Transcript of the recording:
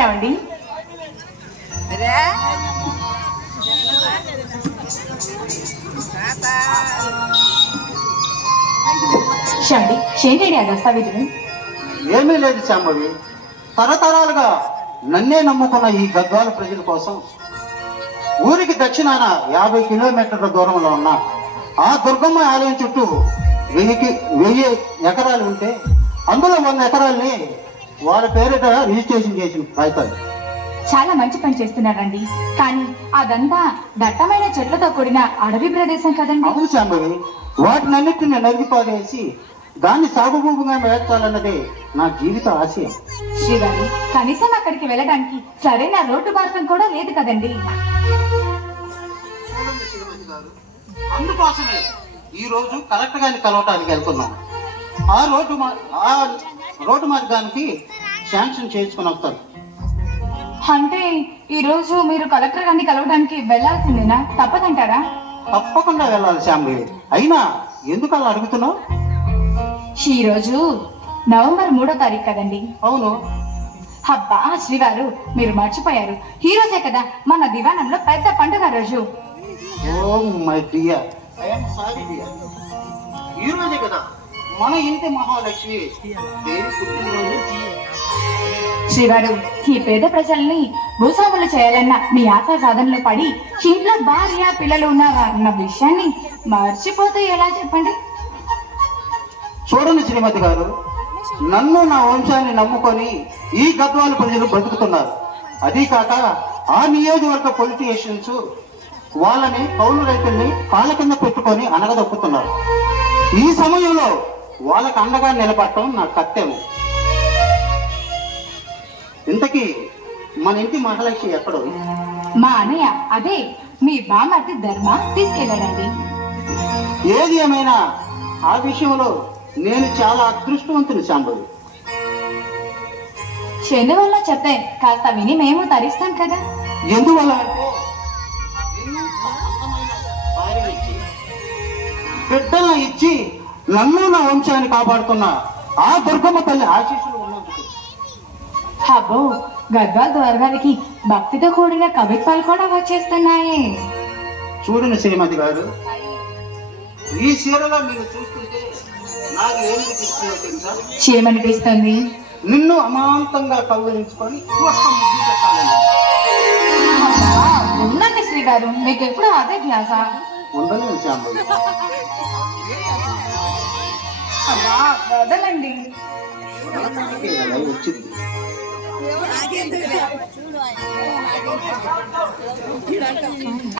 ఏమండి ఏంటండి ఆ దస్తావేజులు? ఏమీ లేదు శాంభవి. తరతరాలుగా నన్నే నమ్ముకున్న ఈ గద్వాల ప్రజల కోసం ఊరికి దక్షిణాన 50 కిలోమీటర్ల దూరంలో ఉన్న ఆ దుర్గమ్మ ఆలయం చుట్టూ 1000 ఎకరాలు ఉంటే అందులో 100 ఎకరాలని వాళ్ళ పేరిట రిజిస్ట్రేషన్ చేసిన రైతులు. చాలా మంచి పని చేస్తున్నారండి. కానీ అదంతా దట్టమైన చెట్లతో కూడిన అడవి ప్రదేశం కదండి. అవును శాంభవి, వాటినన్నిటిని నరిగిపారేసి దాన్ని సాగు భూమిగా వేర్చాలన్నదే నా జీవిత ఆశయం. శ్రీగారు, కనీసం అక్కడికి వెళ్ళడానికి సరైన రోడ్డు మార్గం కూడా లేదు కదండి. అందుకోసమే ఈ రోజు కలెక్టర్ గారిని కలవటానికి వెళ్తున్నాను. ఆ రోడ్డు మార్గానికి శాంక్షన్ చేయించుకుని వస్తాను. అంటే ఈ రోజు మీరు కలెక్టర్ గారిని కలవడానికి వెళ్ళాల్సిందేనా? తప్పదంటారా? తప్పకుండా వెళ్ళాలి శాంభవి. అయినా ఎందుకు అలా అడుగుతున్నావు? ఈ రోజు నవంబర్ 3వ తారీఖు కదండి. అవును. అబ్బా శ్రీవారు, మీరు మర్చిపోయారు. ఈ రోజే కదా మన దివాణంలో పెద్ద పండుగ రోజు. Oh my dear, I am sorry dear. ఈ రోజే కదా మన ఇంటి మహాలక్ష్మి దేవి పుట్టినరోజు. శ్రీవారు, ఈ పేద ప్రజల్ని భూస్వాములు చేయాలన్న మీ ఆశా సాధనలో పడి ఇంట్లో భార్య పిల్లలు ఉన్నారన్న విషయాన్ని మర్చిపోతే ఎలా చెప్పండి? చూడండి శ్రీమతి గారు, నన్ను నా వంశాన్ని నమ్ముకొని ఈ గద్వాల ప్రజలు బ్రతుకుతున్నారు. అదీ కాక ఆ నియోజకవర్గ పొలిటీషియన్స్ వాళ్ళని కౌలు రైతుల్ని కాళ్ళ కింద పెట్టుకొని అనగదొక్కుతున్నారు. ఈ సమయంలో వాళ్ళకి అండగా నిలబడటం నా కర్తవ్యం. ఇంతకీ మన ఇంటి మహాలక్ష్మి ఎక్కడో? మా అన్నయ్య, అదే మీ బామర్ది ధర్మ తీసుకెళ్ళాడండి. ఏది ఏమైనా ఆ విషయంలో నేను చాలా అదృష్టవంతుని శాంభవి. ఎందువల్ల చెప్తే కాస్త విని మేము తరిస్తాం కదా. ఎందువల్ల అంటే బిడ్డలను ఇచ్చి నన్ను నా వంశాన్ని కాపాడుతున్న ఆ దుర్గమ్మ తల్లి ఆశీస్సులు ఉన్నందుకు. అబ్బో, గద్వాల్ ద్వారగారికి భక్తితో కూడిన కవిత్వాలు కూడా వచ్చేస్తున్నాయి. చూడండి శ్రీమతి గారు, ఈ చీరలో మీరు చూస్తుంటే నాకు ఏమనిపిస్తుందో తెలుసా? ఏమనిపిస్తుంది? నిన్ను అమాంతంగా కౌగిలించుకొని ముద్దు పెట్టాలని. ఉందండి శ్రీ గారు, మీకు ఎప్పుడు అదే ధ్యాస. ఉండలేదు శాంభవి. వదలండి. వచ్చింది.